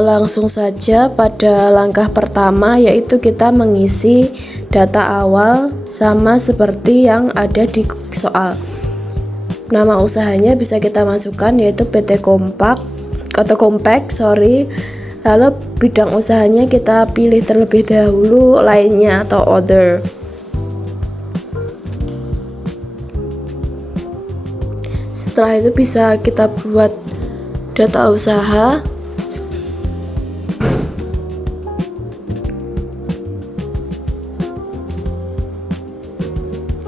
langsung saja pada langkah pertama, yaitu kita mengisi data awal sama seperti yang ada di soal. Nama usahanya bisa kita masukkan yaitu PT Kompak atau Compact, lalu bidang usahanya kita pilih terlebih dahulu lainnya atau other. Setelah itu bisa kita buat data usaha.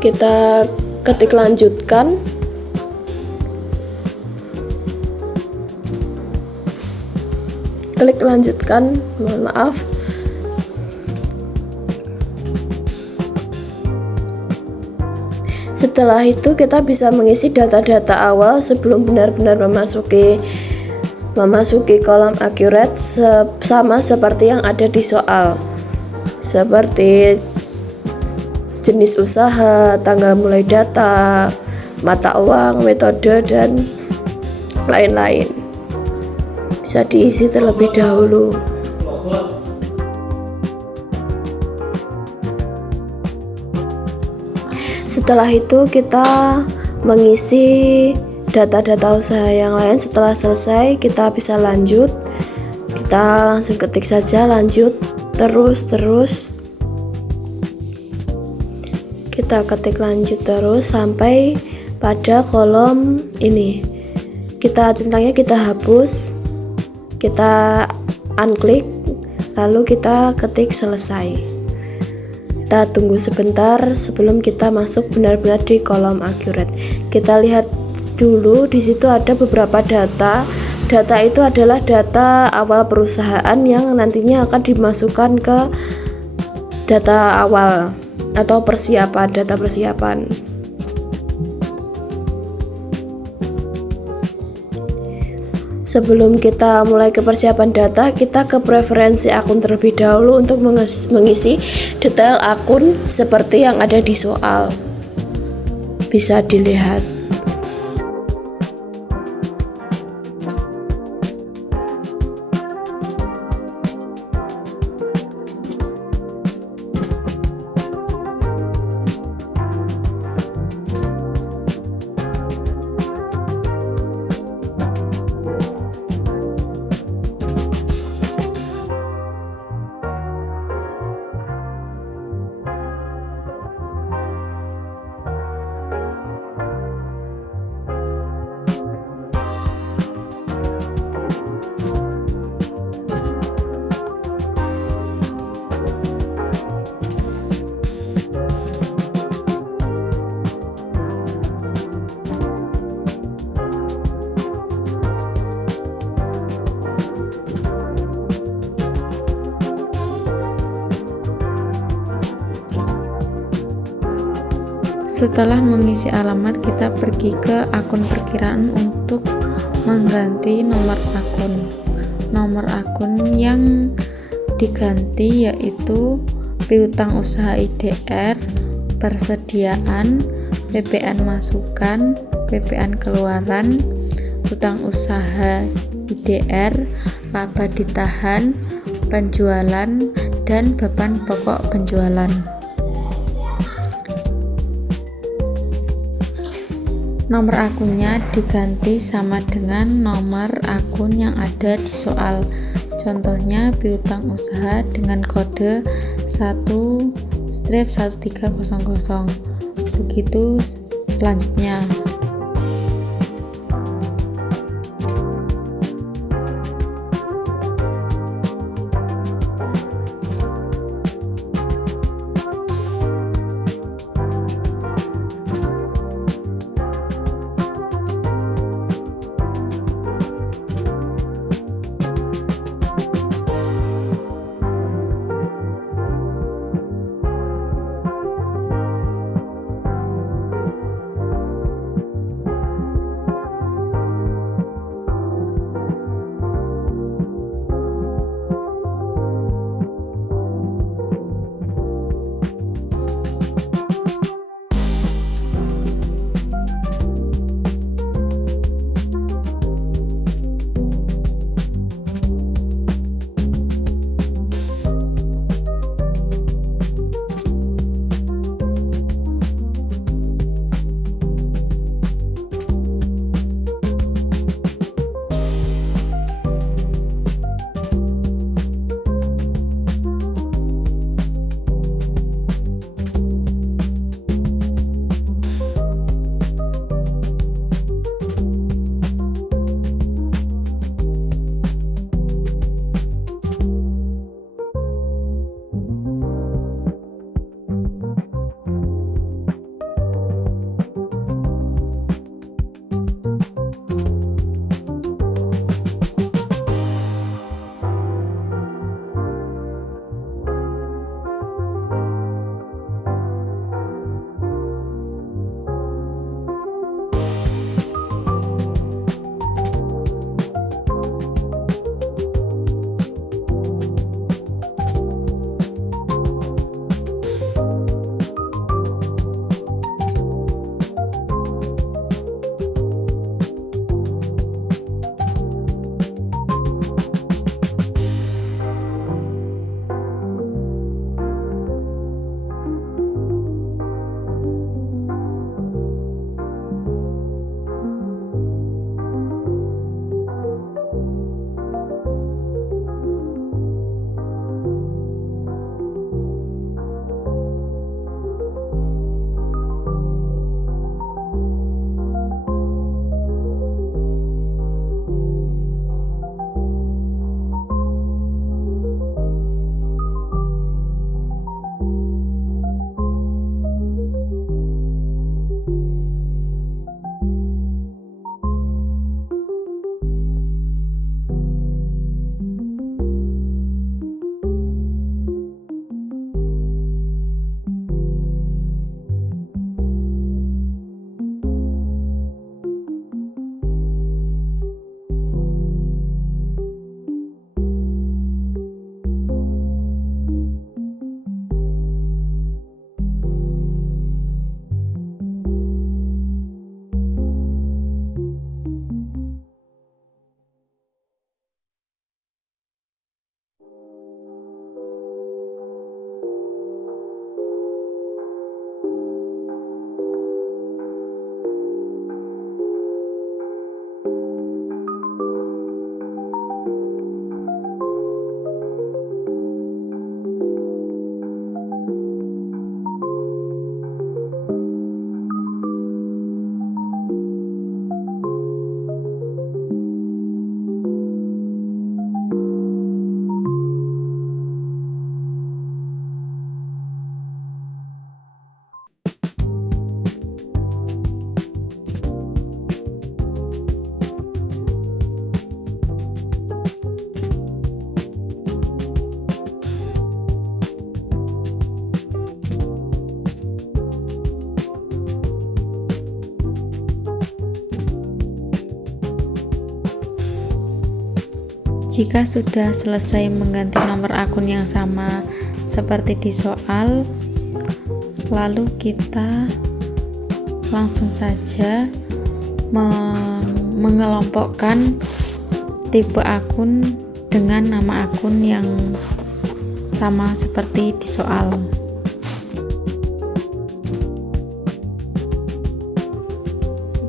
Kita ketik lanjutkan. Klik lanjutkan, mohon maaf. Setelah itu kita bisa mengisi data-data awal sebelum benar-benar memasuki kolom accurate sama seperti yang ada di soal. Seperti jenis usaha, tanggal mulai data, mata uang, metode, dan lain-lain. Bisa diisi terlebih dahulu. Setelah itu kita mengisi data-data usaha yang lain. Setelah selesai kita bisa lanjut. Kita langsung ketik saja lanjut terus. Kita ketik lanjut terus sampai pada kolom ini. Centangnya kita hapus. Kita unklik, lalu kita ketik selesai. Kita tunggu sebentar sebelum kita masuk benar-benar di kolom accurate. Kita lihat dulu, di situ ada beberapa data. Data itu adalah data awal perusahaan yang nantinya akan dimasukkan ke data awal atau data persiapan. Sebelum kita mulai ke persiapan data, kita ke preferensi akun terlebih dahulu untuk mengisi detail akun seperti yang ada di soal. Bisa dilihat. Setelah mengisi alamat, kita pergi ke akun perkiraan untuk mengganti nomor akun. Nomor akun yang diganti yaitu piutang usaha IDR, persediaan, PPN masukan, PPN keluaran, utang usaha IDR, laba ditahan, penjualan, dan beban pokok penjualan. Nomor akunnya diganti sama dengan nomor akun yang ada di soal. Contohnya piutang usaha dengan kode 1/1300. Begitu selanjutnya. Jika sudah selesai mengganti nomor akun yang sama seperti di soal, lalu kita langsung saja mengelompokkan tipe akun dengan nama akun yang sama seperti di soal.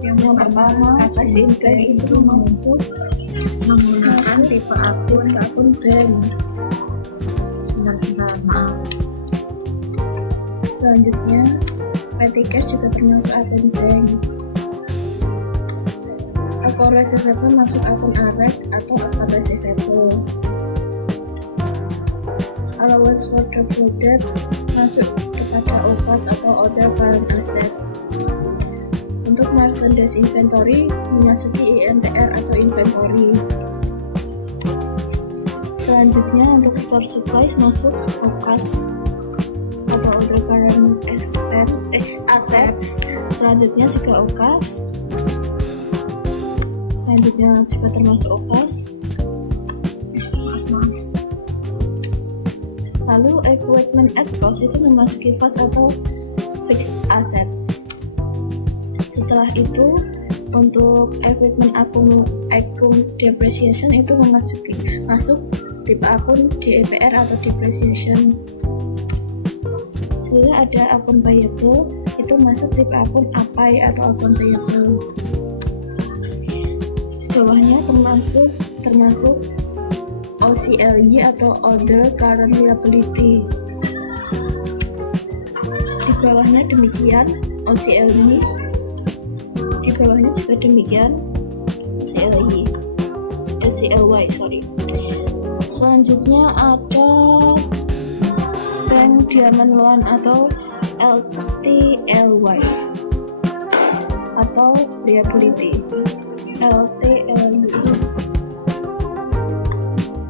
Yang pertama, cash in bank itu masuk menggunakan tipe akun bank. Sebentar, maaf. Selanjutnya, petty cash juga termasuk akun bank. Akun receivable masuk akun AREC atau akun receivable. Allowance for double debt masuk kepada OCAS atau other current asset. Untuk merchandise inventory memasuki INTR atau inventory. Selanjutnya untuk store supplies masuk OCAS atau other current assets. Selanjutnya juga OCAS. Selanjutnya juga termasuk OCAS. Lalu equipment at cost itu memasuki fast atau fixed asset. Setelah itu untuk equipment akun depreciation itu masuk tipe akun DEPR atau depreciation. Setelah ada akun payable itu masuk tipe akun APAI atau akun payable. Bawahnya termasuk OCLY atau other current liability. Di bawahnya demikian OCLY. Di bawahnya juga demikian OCLY. Selanjutnya ada Bank Diamond Loan atau LTLY atau liability. LTLY.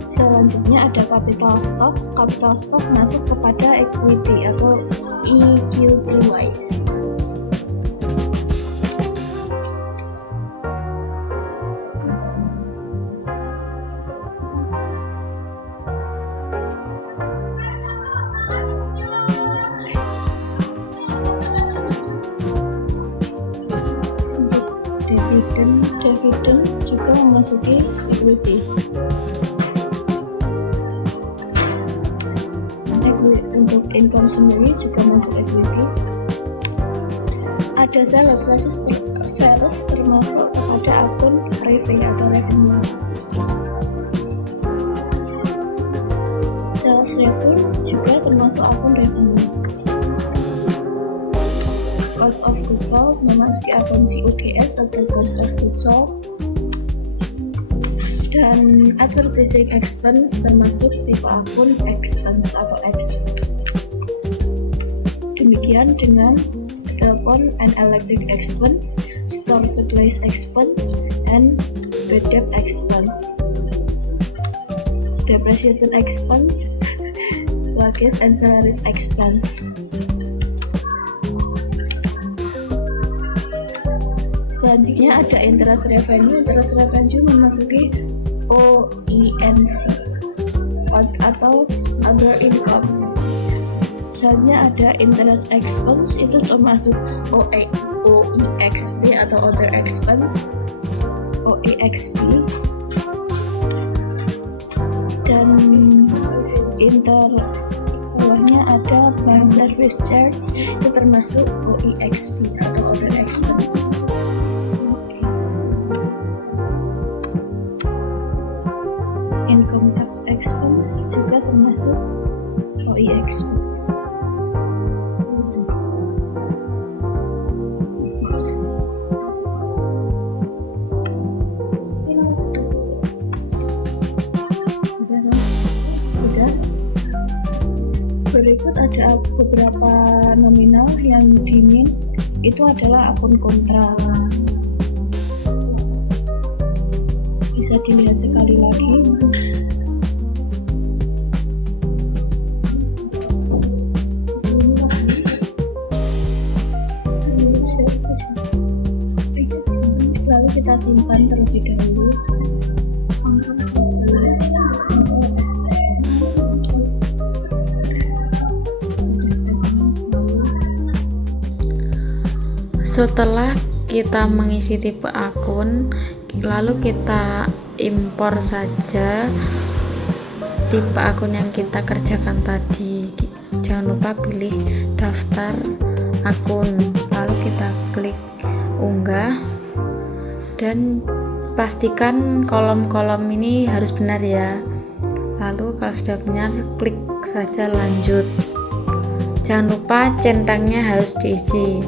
Selanjutnya ada capital stock. Capital stock masuk kepada equity atau EQTY. Dividend juga memasuki equity. Untuk income sendiri juga masuk equity. Ada sales termasuk kepada akun revenue. Sales revenue juga termasuk akun revenue. Cost of goods sold memasuki akun COGS atau cost of goods sold. Dan advertising expense termasuk tipe akun expense atau X. Demikian dengan telepon and electric expense, store supplies expense, and bad debt expense. Depreciation expense, wages and salaries expense. Selanjutnya ada interest revenue. Interest revenue memasuki OINC atau other income. Selanjutnya ada interest expense, itu termasuk OEXP atau other expense, OEXP. Dan bawahnya ada bank service charge, itu termasuk OEXP atau other expense. Income tax expense juga termasuk OE expense. Sudah. Berikut ada beberapa nominal yang dimin, itu adalah akun kontra. Bisa dilihat sekali lagi. Lalu kita simpan terlebih dahulu. Setelah kita mengisi tipe akun, lalu kita impor saja tipe akun yang kita kerjakan tadi. Jangan lupa pilih daftar akun, lalu kita klik unggah dan pastikan kolom-kolom ini harus benar ya. Lalu kalau sudah benar, klik saja lanjut. Jangan lupa centangnya harus diisi,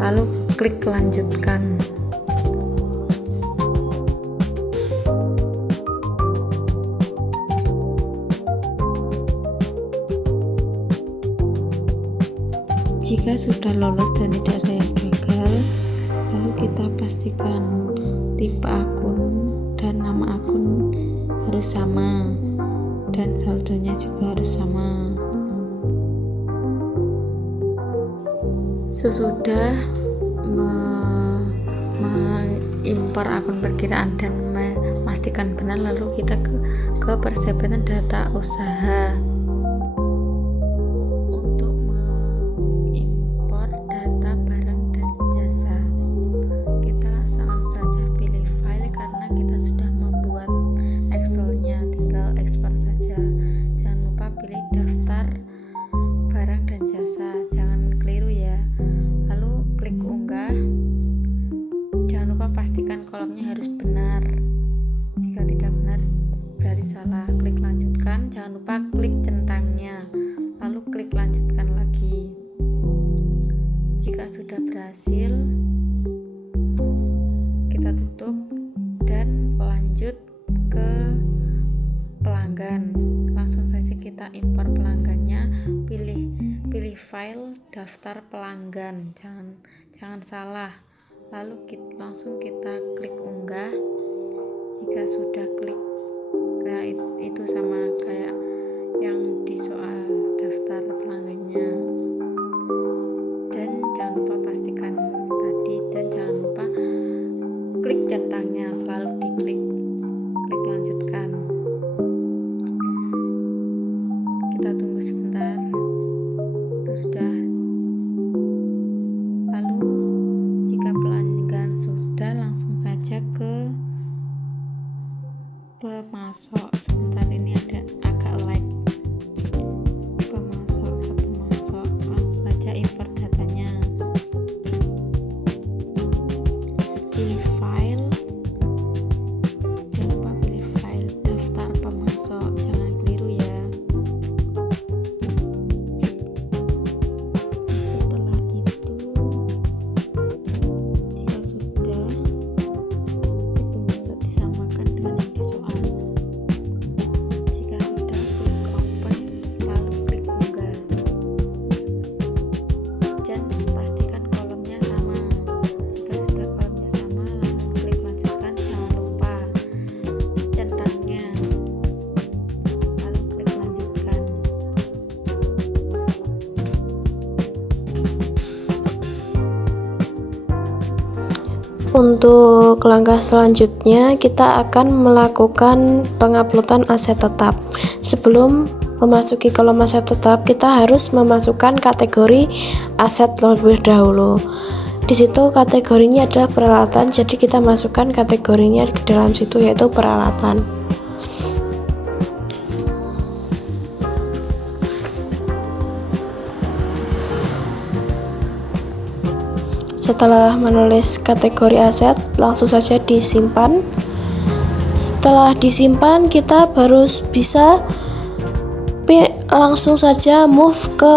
lalu klik lanjutkan. Jika sudah lolos dan tidak ada yang gagal, lalu kita pastikan tipe akun dan nama akun harus sama dan saldonya juga harus sama. Sesudah mengimpor akun perkiraan dan memastikan benar, lalu kita ke persiapan data usaha. Untuk mengimpor data barang dan jasa, kita langsung saja pilih file karena kita sudah membuat Excelnya, tinggal ekspor saja. Jangan lupa pilih daftar barang dan jasa, jangan keliru ya. Lalu klik unggah. Jangan lupa pastikan kolomnya harus benar. Jika tidak benar berarti salah. Klik lanjutkan. Jangan lupa klik centangnya, lalu klik lanjutkan lagi. Jika sudah berhasil, kita tutup dan lanjut ke pelanggan. Langsung saja kita impor pelanggannya, pilih file daftar pelanggan, jangan salah. Lalu langsung kita klik unggah. Jika sudah klik, nah itu sama kayak yang di soal daftar pelanggannya. Dan jangan lupa pastikan tadi, dan jangan lupa klik centangnya, selalu diklik. Klik lanjutkan. Kita tunggu sebentar. Itu sudah. Lalu jika pelanggan sudah, langsung saja ke pemasok. Sebentar, ini ada agak lag. Pemasok, langsung saja import datanya. Pilih file, jangan lupa pilih file daftar pemasok, jangan keliru ya. Setelah itu, jika sudah, itu bisa disamakan dengan yang di soal. Jika sudah, klik open, lalu klik unggah dan pastikan kolomnya sama. Jika sudah kolomnya sama, lalu klik lanjutkan. Jangan lupa centangnya, lalu klik lanjutkan. Untuk langkah selanjutnya, kita akan melakukan penguploadan aset tetap. Sebelum memasuki kolom aset tetap, kita harus memasukkan kategori aset terlebih dahulu. Di situ kategorinya adalah peralatan, jadi kita masukkan kategorinya ke dalam situ, yaitu peralatan. Setelah menulis kategori aset, langsung saja disimpan. Setelah disimpan, kita baru bisa langsung saja move ke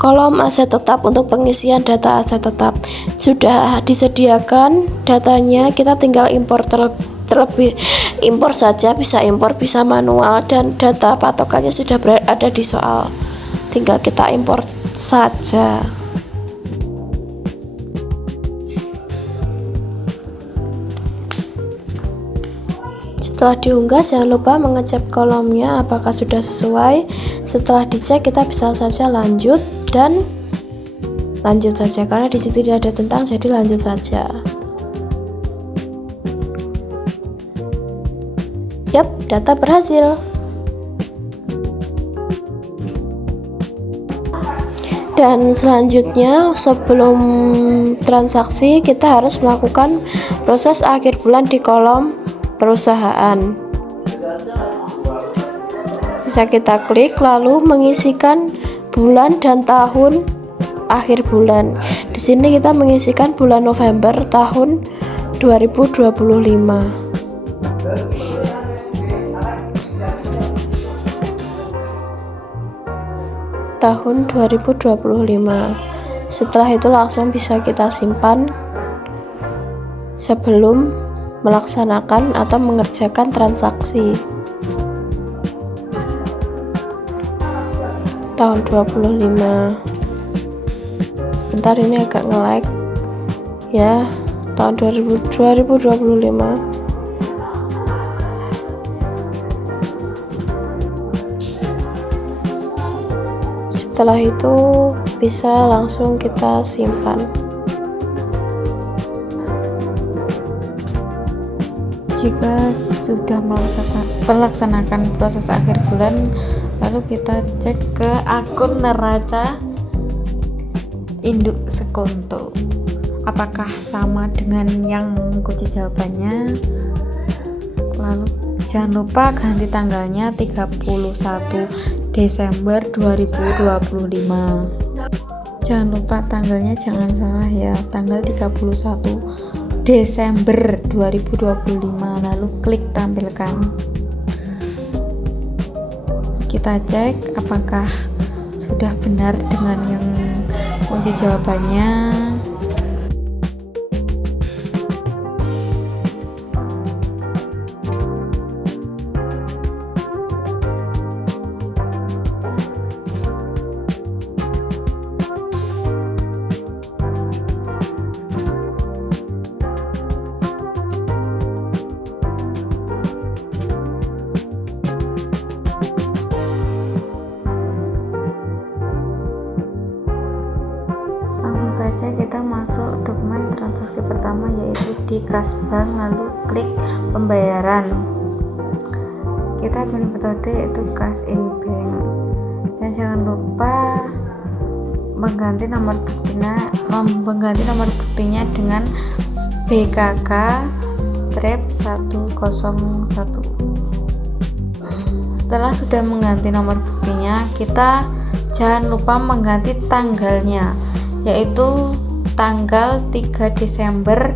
kolom aset tetap untuk pengisian data aset tetap. Sudah disediakan datanya, kita tinggal impor terlebih impor saja, bisa impor, bisa manual, dan data patokannya sudah ada di soal. Tinggal kita impor saja. Setelah diunggah, jangan lupa mengecek kolomnya apakah sudah sesuai. Setelah dicek, kita bisa saja lanjut dan lanjut saja, karena di situ tidak ada centang, jadi lanjut saja. Yap, data berhasil. Dan selanjutnya sebelum transaksi kita harus melakukan proses akhir bulan di kolom perusahaan. Bisa kita klik lalu mengisikan bulan dan tahun akhir bulan. Di sini kita mengisikan bulan November tahun 2025. Tahun 2025. Setelah itu langsung bisa kita simpan sebelum melaksanakan atau mengerjakan transaksi. Tahun 25. Sebentar, ini agak nge-lag ya. Tahun 2025. Setelah itu bisa langsung kita simpan. Jika sudah melaksanakan proses akhir bulan, lalu kita cek ke akun neraca induk Sekonto, apakah sama dengan yang kunci jawabannya. Lalu jangan lupa ganti tanggalnya 31 Desember 2025. Jangan lupa tanggalnya, jangan salah ya, tanggal 31 Desember 2025. Lalu klik tampilkan. Kita cek apakah sudah benar dengan yang kunci jawabannya. Langsung saja kita masuk dokumen transaksi pertama, yaitu di kas bank, lalu klik pembayaran. Kita pilih metode yaitu cash in bank, dan jangan lupa mengganti nomor buktinya dengan BKK-101. Setelah sudah mengganti nomor buktinya, kita jangan lupa mengganti tanggalnya, yaitu tanggal 3 Desember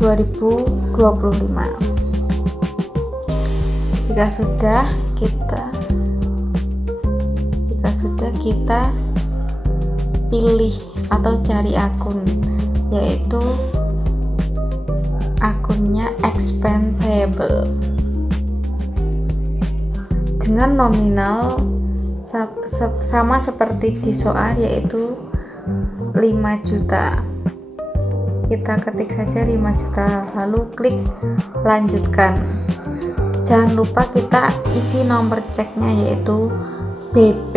2025. Jika sudah kita pilih atau cari akun, yaitu akunnya expense payable dengan nominal sama seperti di soal, yaitu 5 juta. Kita ketik saja 5 juta, lalu klik lanjutkan. Jangan lupa kita isi nomor ceknya, yaitu BP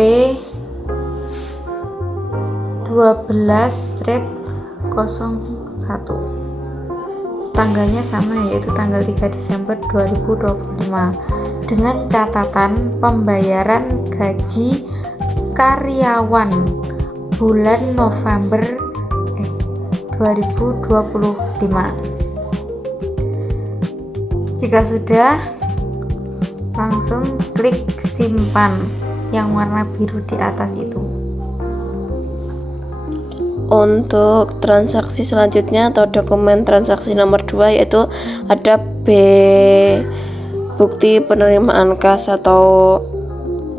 12-01. Tanggalnya sama, yaitu tanggal 3 Desember 2025, dengan catatan pembayaran gaji karyawan bulan November 2025. Jika sudah, langsung klik simpan yang warna biru di atas itu. Untuk transaksi selanjutnya atau dokumen transaksi nomor 2, yaitu ada bukti penerimaan kas atau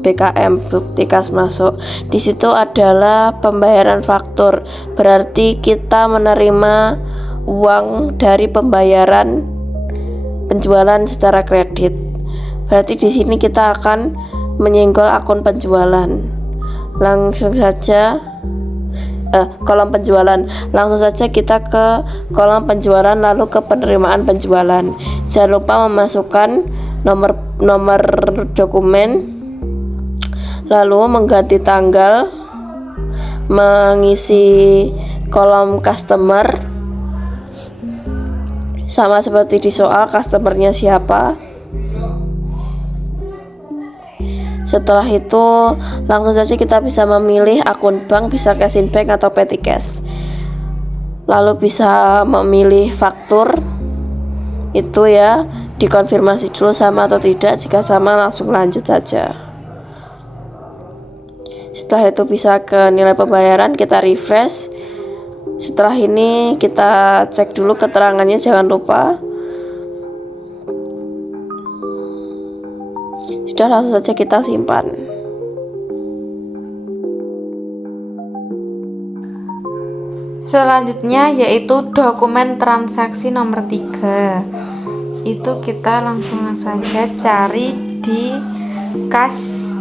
BKM, bukti kas masuk. Di situ adalah pembayaran faktur, berarti kita menerima uang dari pembayaran penjualan secara kredit. Berarti di sini kita akan menyenggol akun penjualan. Langsung saja kolom penjualan. Langsung saja kita ke kolom penjualan, lalu ke penerimaan penjualan. Jangan lupa memasukkan nomor dokumen, lalu mengganti tanggal, mengisi kolom customer sama seperti di soal, customernya siapa. Setelah itu langsung saja kita bisa memilih akun bank, bisa cash in bank atau petty cash. Lalu bisa memilih faktur, itu ya dikonfirmasi dulu sama atau tidak. Jika sama langsung lanjut saja. Setelah itu bisa ke nilai pembayaran, kita refresh. Setelah ini kita cek dulu keterangannya, jangan lupa. Sudah, langsung saja kita simpan. Selanjutnya yaitu dokumen transaksi nomor 3. Itu kita langsung saja cari di Kas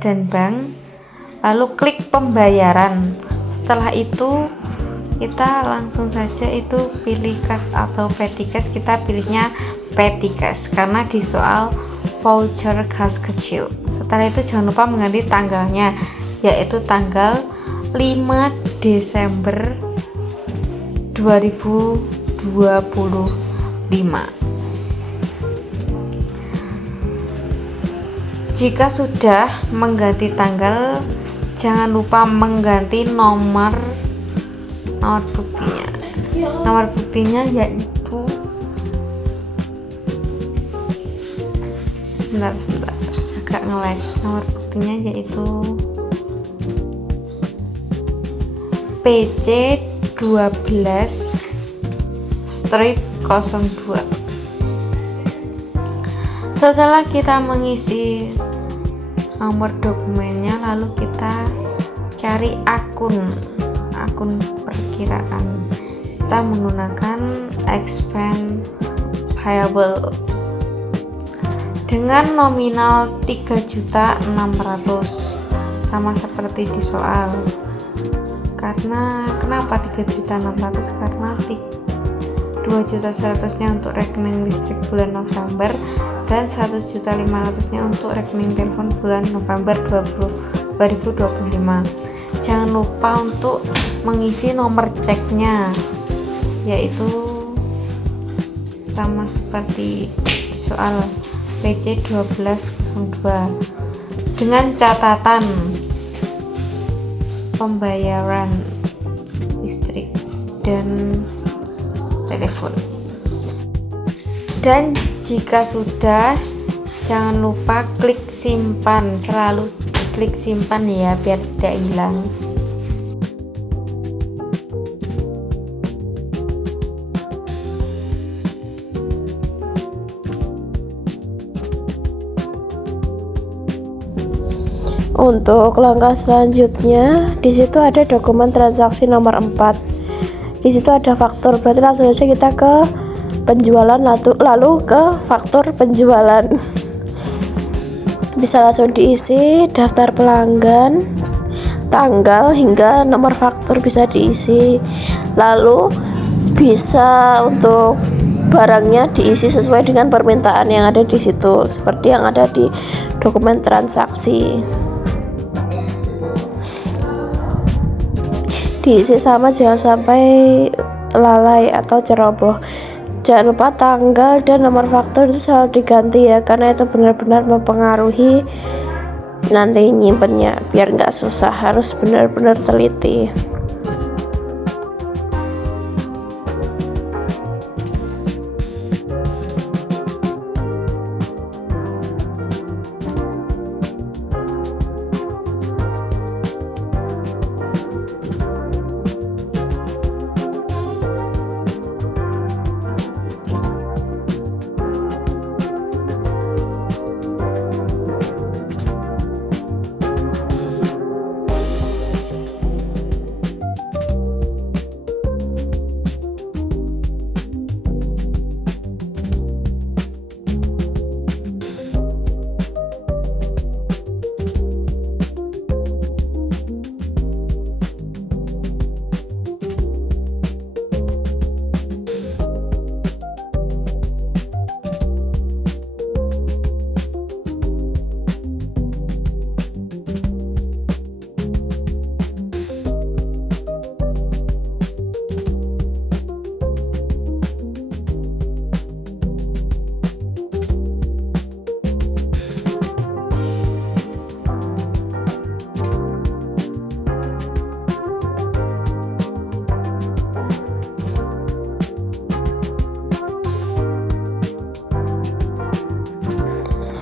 dan Bank, lalu klik pembayaran. Setelah itu kita langsung saja itu pilih cash atau petty cash. Kita pilihnya petty cash karena di soal voucher kas kecil. Setelah itu jangan lupa mengganti tanggalnya, yaitu tanggal 5 Desember 2025. Jika sudah mengganti tanggal, jangan lupa mengganti nomor buktinya. Nomor buktinya yaitu sebentar agak nge-lag. Nomor buktinya yaitu PC 12/02. Setelah kita mengisi nomor dokumennya, lalu kita cari akun perkiraan. Kita menggunakan expense payable dengan nominal 3.600.000, sama seperti di soal. Karena kenapa 3.600.000? Karena 2.100.000-nya untuk rekening listrik bulan November dan 1.500.000-nya untuk rekening telepon bulan November 2025. Jangan lupa untuk mengisi nomor ceknya, yaitu sama seperti di soal PC 12/02 dengan catatan pembayaran listrik dan telepon. Dan jika sudah, jangan lupa klik simpan, selalu klik simpan ya biar tidak hilang. Untuk langkah selanjutnya, di situ ada dokumen transaksi nomor 4. Di situ ada faktur, berarti langsung saja kita ke penjualan, lalu ke faktur penjualan. Bisa langsung diisi daftar pelanggan, tanggal hingga nomor faktur bisa diisi. Lalu bisa untuk barangnya diisi sesuai dengan permintaan yang ada di situ, seperti yang ada di dokumen transaksi. Diisi sama, jangan sampai lalai atau ceroboh. Jangan lupa tanggal dan nomor faktur itu selalu diganti ya, karena itu benar-benar mempengaruhi nanti nyimpennya. Biar nggak susah, harus benar-benar teliti.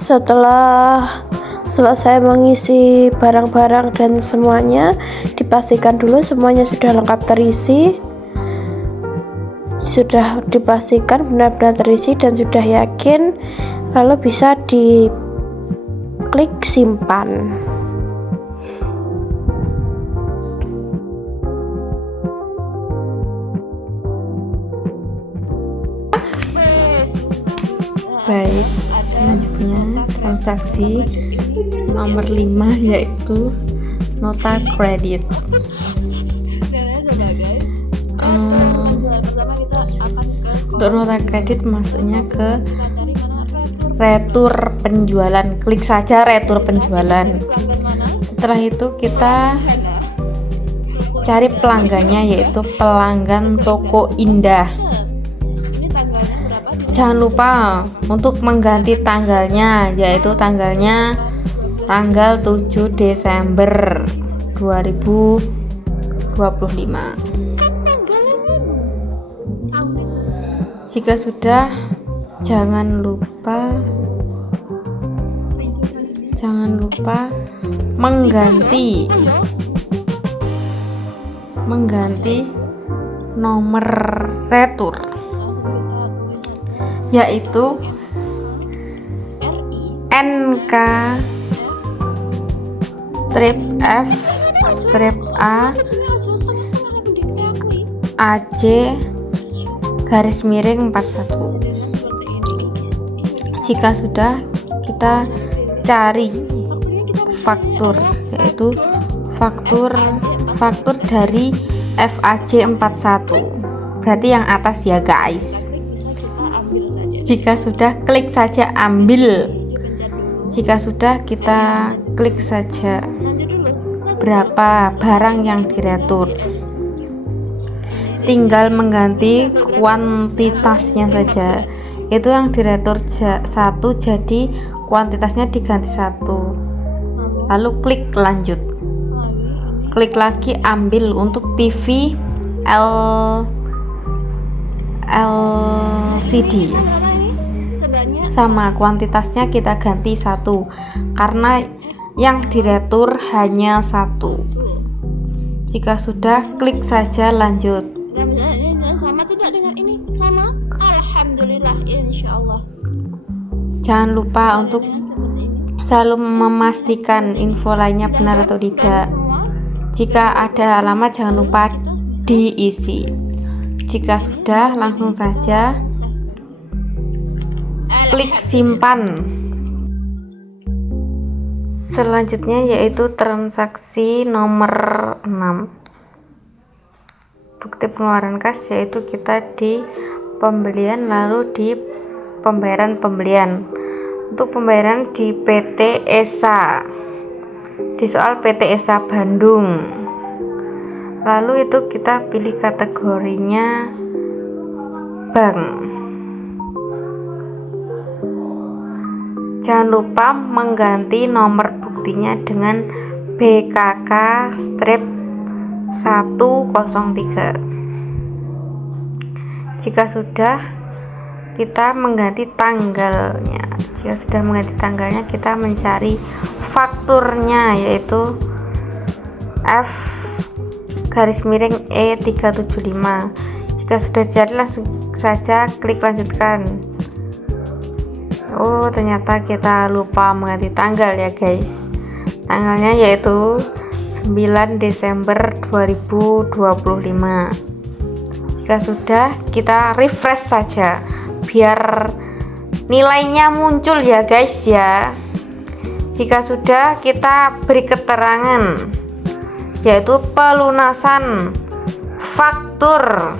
Setelah selesai mengisi barang-barang dan semuanya, dipastikan dulu semuanya sudah lengkap terisi. Sudah dipastikan benar-benar terisi dan sudah yakin, lalu bisa diklik simpan. Baik, selanjutnya transaksi nomor 5 yaitu nota kredit. Untuk nota kredit masuknya ke retur penjualan. Klik saja retur penjualan. Setelah itu kita cari pelanggannya, yaitu pelanggan Toko Indah. Jangan lupa untuk mengganti tanggalnya, yaitu tanggal 7 Desember 2025. Jika sudah, jangan lupa mengganti nomor retur, yaitu NK-F-A AC _41. Jika sudah, kita cari faktur, yaitu faktur dari FAJ 41, berarti yang atas ya guys. Jika sudah, klik saja ambil. Jika sudah, kita klik saja berapa barang yang diretur. Tinggal mengganti kuantitasnya saja. Itu yang diretur 1, jadi kuantitasnya diganti 1. Lalu klik lanjut. Klik lagi ambil. Untuk TV LCD sama, kuantitasnya kita ganti 1 karena yang diretur hanya 1. Jika sudah, klik saja lanjut. Sama tidak dengan ini? Sama? Alhamdulillah, insyaallah. Jangan lupa untuk selalu memastikan info lainnya benar atau tidak. Jika ada alamat, jangan lupa diisi. Jika sudah, langsung saja klik simpan. Selanjutnya yaitu transaksi nomor 6, bukti pengeluaran kas, yaitu kita di pembelian lalu di pembayaran pembelian. Untuk pembayaran di PT ESA, di soal PT ESA Bandung. Lalu itu kita pilih kategorinya bank. Jangan lupa mengganti nomor buktinya dengan BKK-103. Jika sudah, kita mengganti tanggalnya. Jika sudah mengganti tanggalnya, kita mencari fakturnya, yaitu F_E375. Jika sudah jadi, langsung saja klik lanjutkan. Oh, ternyata kita lupa mengganti tanggal ya guys. Tanggalnya yaitu 9 Desember 2025. Jika sudah, kita refresh saja biar nilainya muncul ya guys ya. Jika sudah, kita beri keterangan, yaitu pelunasan faktur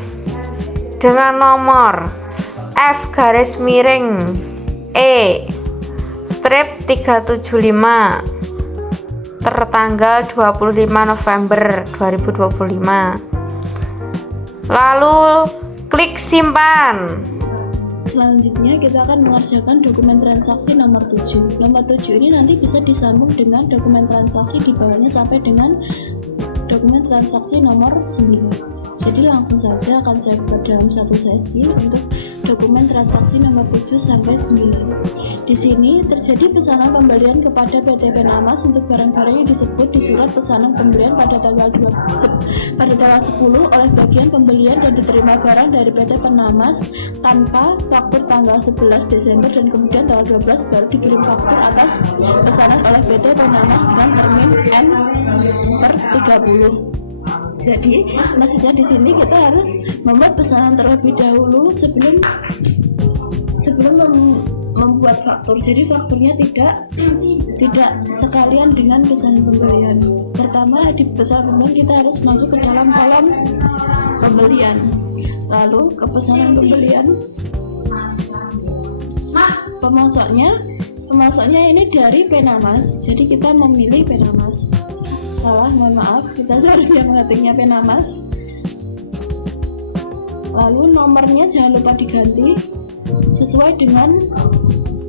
dengan nomor F_E-375 tertanggal 25 November 2025. Lalu klik simpan. Selanjutnya kita akan mengerjakan dokumen transaksi nomor 7. Nomor 7 ini nanti bisa disambung dengan dokumen transaksi di bawahnya sampai dengan dokumen transaksi nomor 9. Jadi langsung saja akan saya buat dalam satu sesi untuk dokumen transaksi nomor 7 sampai 9. Di sini terjadi pesanan pembelian kepada PT Penamas untuk barang-barang yang disebut di surat pesanan pembelian pada tanggal 10 oleh bagian pembelian dan diterima barang dari PT Penamas tanpa faktur tanggal 11 Desember dan kemudian tanggal 12 baru dikirim faktur atas pesanan oleh PT Penamas dengan termin N/30. Jadi maksudnya di sini kita harus membuat pesanan terlebih dahulu sebelum membuat faktur. Jadi fakturnya tidak sekalian dengan pesanan pembelian. Pertama di pesanan pembelian kita harus masuk ke dalam kolom pembelian. Lalu ke pesanan pembelian. Pemasoknya ini dari Penamas. Jadi kita memilih Penamas. Salah, mohon maaf, kita seharusnya mengetiknya Penamas. Lalu nomornya jangan lupa diganti sesuai dengan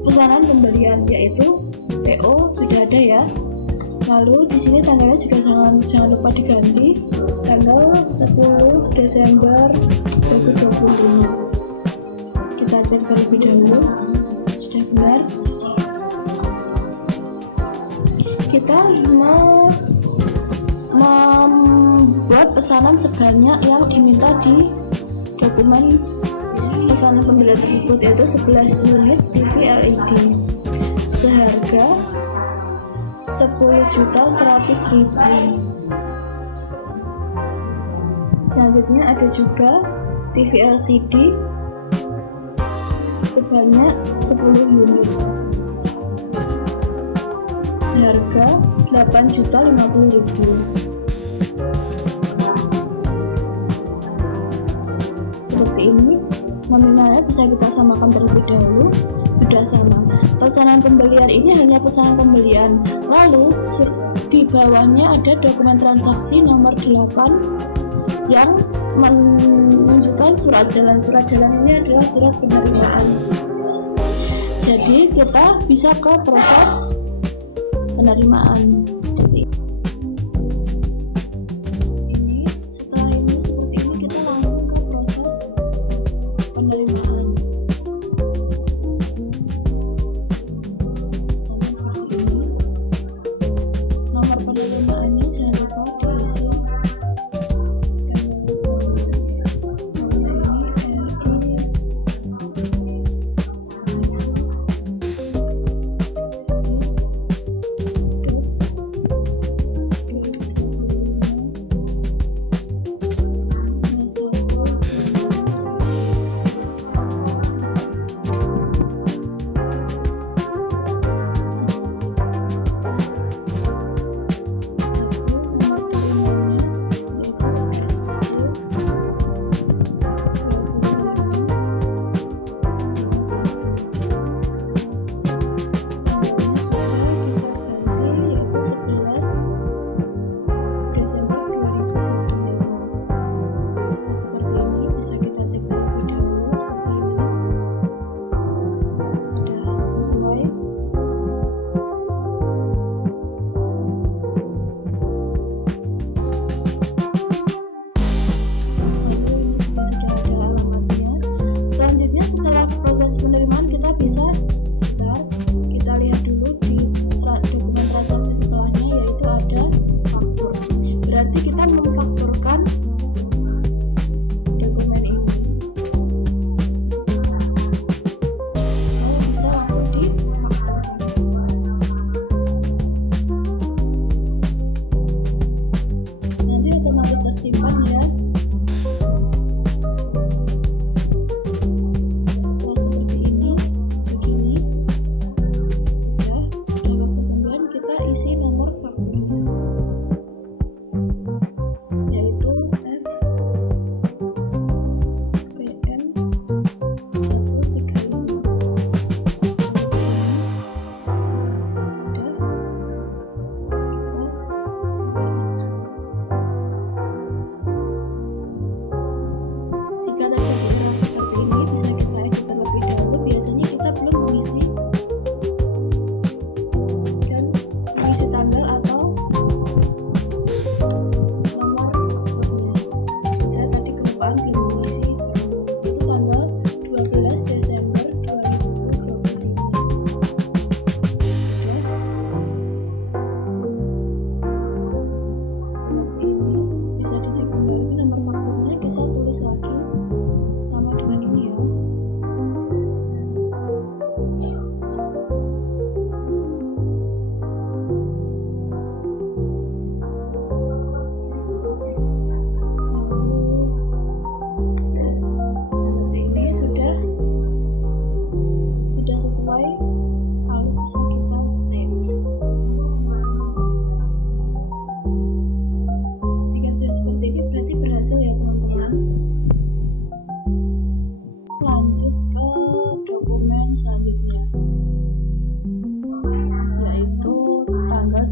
pesanan pembelian, yaitu PO sudah ada ya. Lalu di sini tanggalnya juga jangan lupa diganti, tanggal 10 Desember 2025. Kita cek terlebih dahulu sudah benar. Kita membuat pesanan sebanyak yang diminta di dokumen pesanan pembelian tersebut, yaitu 11 unit TV LED seharga 10.100.000. Selanjutnya ada juga TV LCD sebanyak 10 unit seharga 8.050.000. Seperti ini, nominalnya bisa kita samakan terlebih dahulu. Sudah sama. Pesanan pembelian ini hanya pesanan pembelian. Lalu di bawahnya ada dokumen transaksi nomor 8 yang menunjukkan surat jalan. Surat jalan ini adalah surat penerimaan. Jadi kita bisa ke proses penerimaan seperti ini. Setelah ini seperti ini kita langsung ke proses penerimaan. Sama seperti ini. Nomor penerimaannya jangan lupa diisi.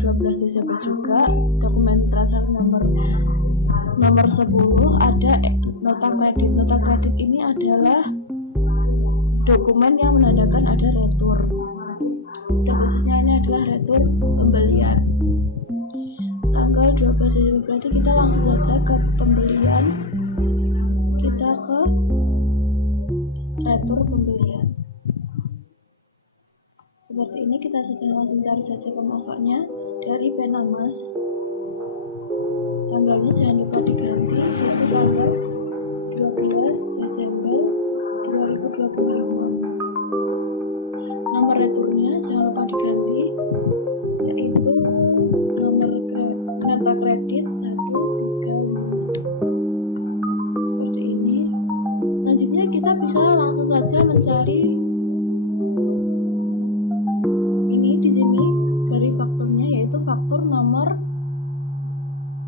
12 Desember juga. Dokumen transaksi nomor 10 ada nota kredit. Nota kredit ini adalah dokumen yang menandakan ada retur. Khususnya ini adalah retur pembelian. Tanggal 12 Desember berarti kita langsung saja ke pembelian. Kita ke retur pembelian. Seperti ini, kita sedang langsung cari saja pemasoknya dari Penamas. Tanggalnya jangan lupa diganti, yaitu tanggal 12 Desember 2025. Nomor returnya jangan lupa diganti, yaitu nomor nota kredit 135. Seperti ini. Selanjutnya kita bisa langsung saja mencari di sini dari fakturnya, yaitu faktur nomor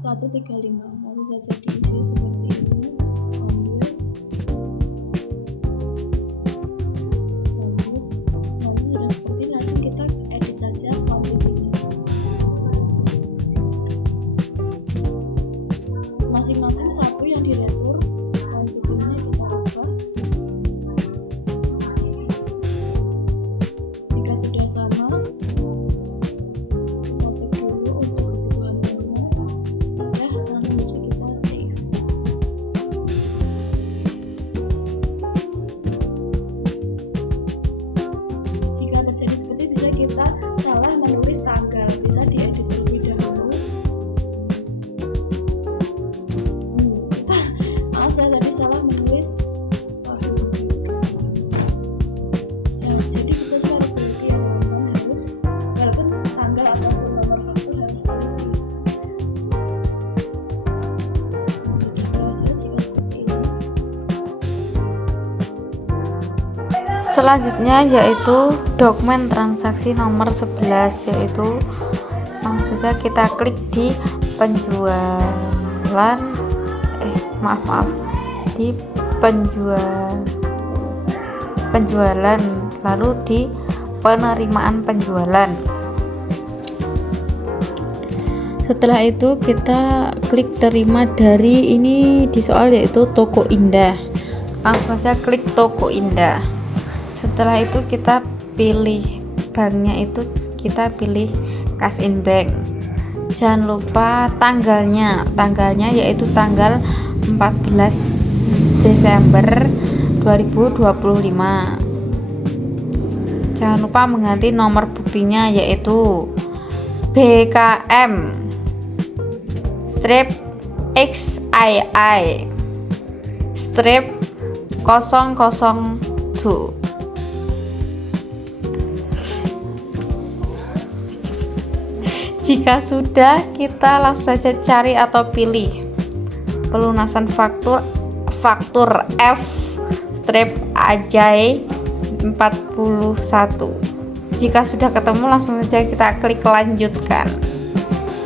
135. Lalu saja diisi seperti ini. Ambil, lanjut. Nanti sudah seperti ini, langsung kita edit saja kuantitinya. Masing-masing satu yang diretur, kuantitinya kita ubah. Jika sudah sama, salah menulis tahun. Jadi kita juga harus teliti ya teman-teman, harus walaupun tanggal ataupun nomor faktur harus teliti. Sudah berhasil jika seperti ini. Selanjutnya yaitu dokumen transaksi nomor 11, yaitu langsung saja kita klik di penjualan di penjualan, lalu di penerimaan penjualan. Setelah itu kita klik terima dari ini di soal, yaitu Toko Indah. Langsung saja klik Toko Indah. Setelah itu kita pilih banknya, itu kita pilih Cash in Bank. Jangan lupa tanggalnya yaitu tanggal 14 Desember 2025. Jangan lupa mengganti nomor buktinya, yaitu BKM strip XII strip 002. Jika sudah, kita langsung saja cari atau pilih pelunasan faktur F strip AJAY 41. Jika sudah ketemu, langsung saja kita klik lanjutkan.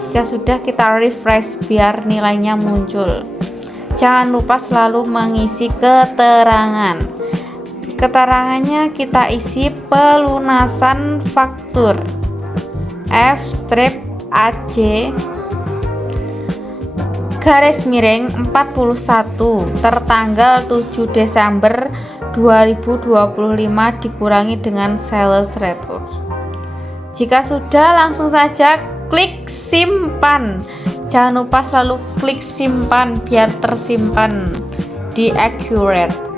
Jika sudah, kita refresh biar nilainya muncul. Jangan lupa selalu mengisi keterangan. Keterangannya kita isi pelunasan faktur F strip AJ garis miring 41 tertanggal 7 Desember 2025 dikurangi dengan sales return. Jika sudah, langsung saja klik simpan. Jangan lupa selalu klik simpan biar tersimpan di accurate.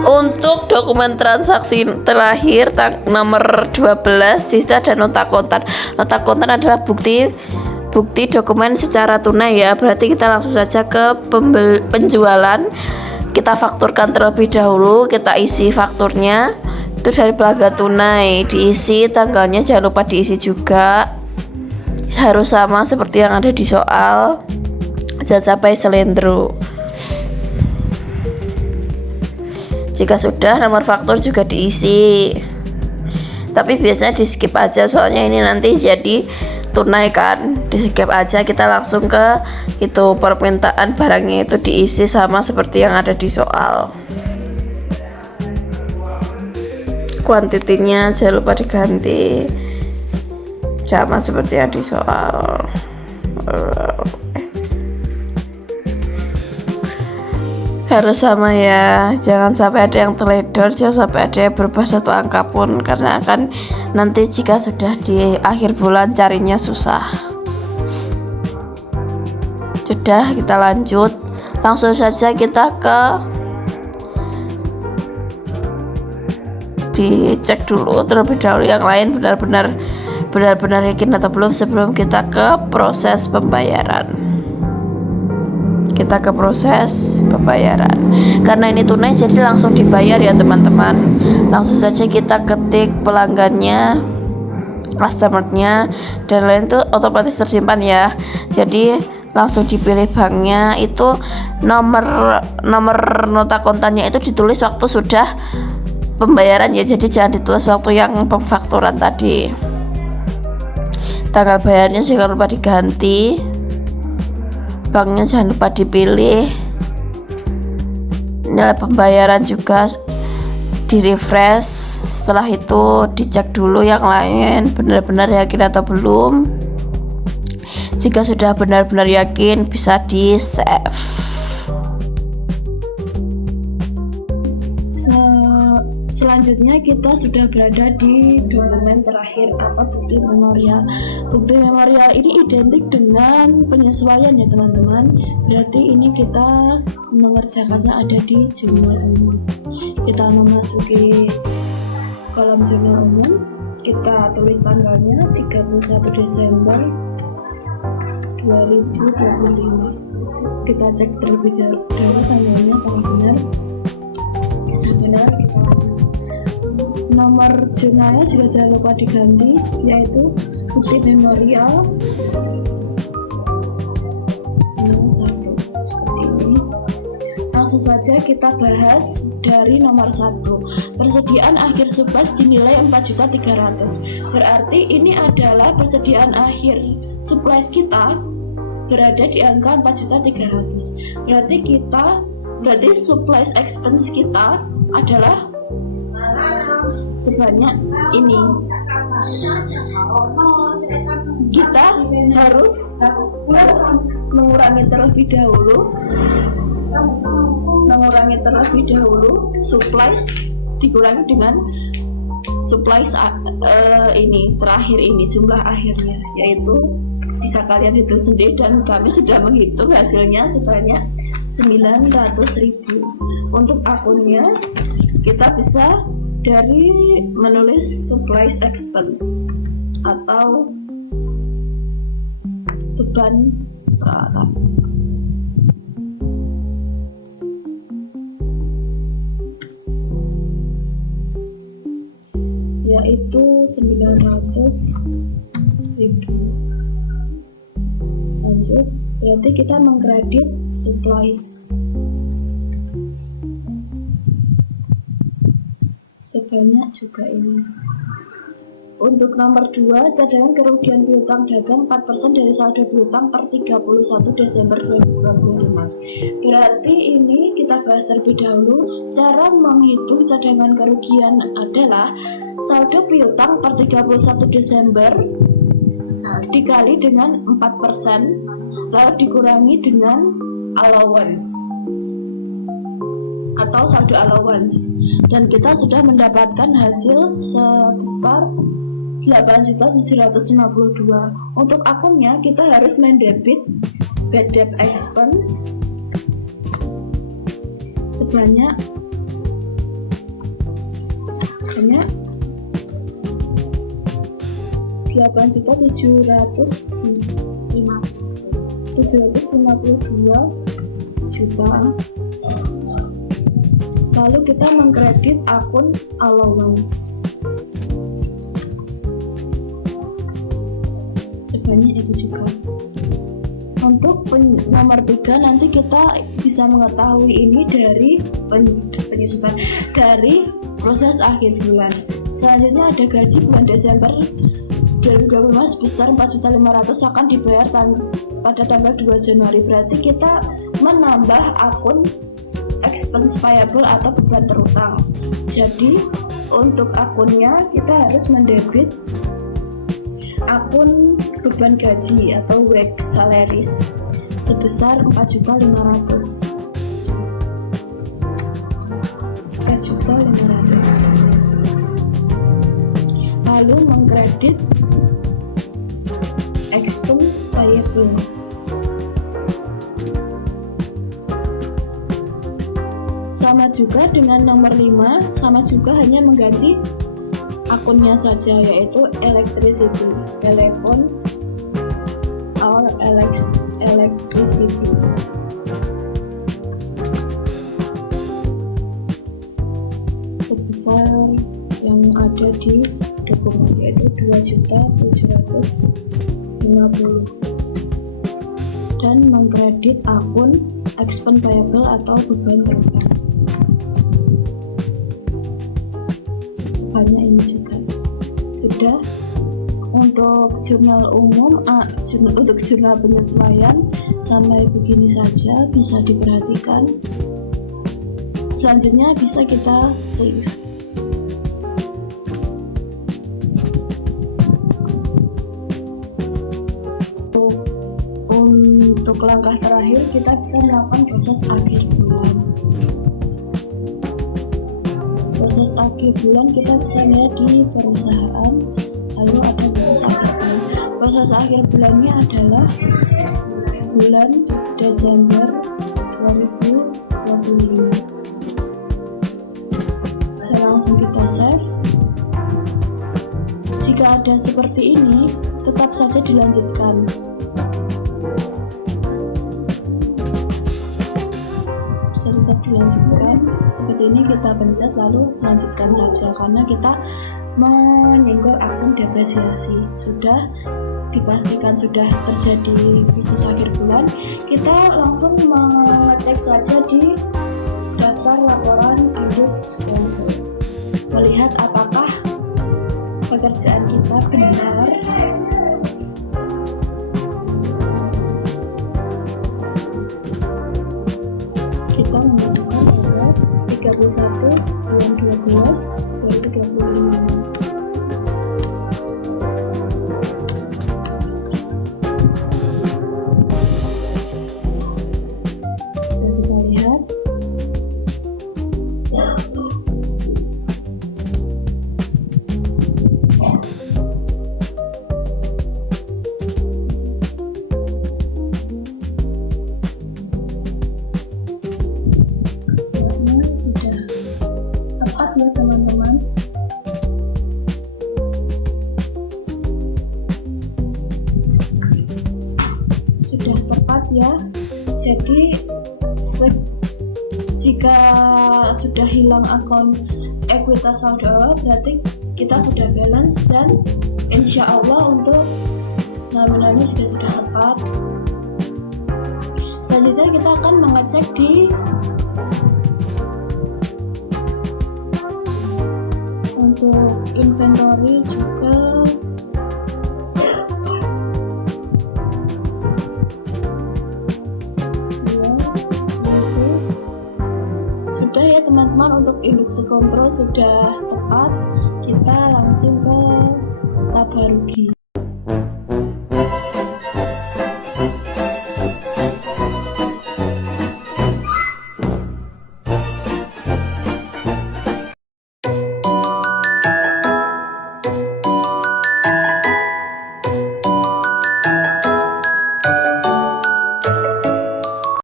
Untuk dokumen transaksi terakhir nomor 12, di situ ada nota kontan. Nota kontan adalah bukti dokumen secara tunai ya. Berarti kita langsung saja ke penjualan. Kita fakturkan terlebih dahulu, kita isi fakturnya. Itu dari pelanggan tunai, diisi tanggalnya, jangan lupa diisi juga. Harus sama seperti yang ada di soal. Jangan sampai selendro. Jika sudah, nomor faktur juga diisi. Tapi biasanya di skip aja, soalnya ini nanti jadi tunai kan, di skip aja, kita langsung ke itu permintaan barangnya itu diisi sama seperti yang ada di soal. Kuantitinya jangan lupa diganti sama seperti yang di soal. Harus sama ya, jangan sampai ada yang teledor, jangan sampai ada yang berubah satu angka pun, karena akan nanti jika sudah di akhir bulan carinya susah. Sudah, kita lanjut, langsung saja kita ke dicek dulu terlebih dahulu yang lain benar-benar yakin atau belum sebelum kita ke proses pembayaran. Kita ke proses pembayaran. Karena ini tunai jadi langsung dibayar ya teman-teman. Langsung saja kita ketik pelanggannya, customernya, dan lain itu otomatis tersimpan ya. Jadi langsung dipilih banknya, itu nomor nota kontannya itu ditulis waktu sudah pembayaran ya. Jadi jangan ditulis waktu yang pemfakturan tadi. Tanggal bayarnya jangan lupa diganti, banknya jangan lupa dipilih, nilai pembayaran juga di refresh. Setelah itu dicek dulu yang lain benar-benar yakin atau belum. Jika sudah benar-benar yakin bisa di save. Selanjutnya kita sudah berada di dokumen terakhir atau bukti memorial. Bukti memorial ini identik dengan penyesuaian ya teman-teman. Berarti ini kita mengerjakannya ada di jurnal umum. Kita memasuki kolom jurnal umum, kita tulis tanggalnya 31 Desember 2025. Kita cek terlebih dahulu tanggalnya apakah benar. Jika benar, kita lanjut. Nomor jurnalnya juga jangan lupa diganti, yaitu bukti memorial 01 seperti ini. Langsung saja kita bahas dari nomor 1. Persediaan akhir supplies dinilai 4.300.000. Berarti ini adalah persediaan akhir supplies kita berada di angka 4.300.000. Berarti supplies expense kita adalah sebanyak ini. Kita harus mengurangi terlebih dahulu supplies dikurangi dengan supplies ini terakhir ini, jumlah akhirnya, yaitu bisa kalian hitung sendiri dan kami sudah menghitung hasilnya sebanyak 900.000. Untuk akunnya kita bisa dari menulis supplies expense atau beban peralatan. Yaitu 900.000. Lanjut, berarti kita mengkredit supplies sebanyak juga ini. Untuk nomor 2, cadangan kerugian piutang dagang 4% dari saldo piutang per 31 Desember 2025. Berarti ini kita bahas terlebih dahulu. Cara menghitung cadangan kerugian adalah saldo piutang per 31 Desember dikali dengan 4%, lalu dikurangi dengan allowance atau saldo allowance, dan kita sudah mendapatkan hasil sebesar 8.752. Untuk akunnya kita harus mendebit bad debt expense sebanyak 8.752 juta. Lalu kita mengkredit akun allowance sebanyak itu juga. Untuk nomor 3 nanti kita bisa mengetahui ini dari penyusutan dari proses akhir bulan. Selanjutnya ada gaji bulan Desember 2025 sebesar 4.500.000 akan dibayar pada tanggal 2 Januari. Berarti kita menambah akun expense payable atau beban terutang. Jadi untuk akunnya kita harus mendebit akun beban gaji atau wage salaries sebesar 4.500.000. 4.500.000. Lalu mengkredit expense payable. Sama juga dengan nomor 5, sama juga hanya mengganti akunnya saja, yaitu electricity, telepon or electricity. Sebesar yang ada di dokumen, yaitu 2.750.000, dan mengkredit akun expense payable atau beban terutang. Banyak ini juga sudah. Untuk jurnal umum, untuk jurnal penyesuaian sampai begini saja bisa diperhatikan. Selanjutnya bisa kita save. Untuk langkah terakhir kita bisa melakukan proses akhir bulan. Proses akhir bulan kita bisa lihat di perusahaan, lalu ada proses akhir bulan. Proses akhir bulannya adalah bulan Desember 2025. Bisa langsung kita save. Jika ada seperti ini, tetap saja dilanjutkan. Bisa tetap dilanjutkan seperti ini, kita pencet lalu lanjutkan saja karena kita menyenggol akun depresiasi. Sudah dipastikan sudah terjadi bisnis akhir bulan, kita langsung mengecek saja di daftar laporan induk sekonto, melihat apakah pekerjaan kita benar. Kita memasukkan tanggal 31 bulan 12 2025. Bisa kita lihat sudah tepat ya teman-teman. Sudah tepat ya. Jadi jika sudah hilang akun ekuitas saldo awal, berarti kita sudah balance dan insya Allah untuk nominalnya sudah tepat. Selanjutnya kita akan mengecek di untuk inventory juga. Sudah ya teman-teman, untuk induksi kontrol sudah tepat. Kita langsung ke laba rugi.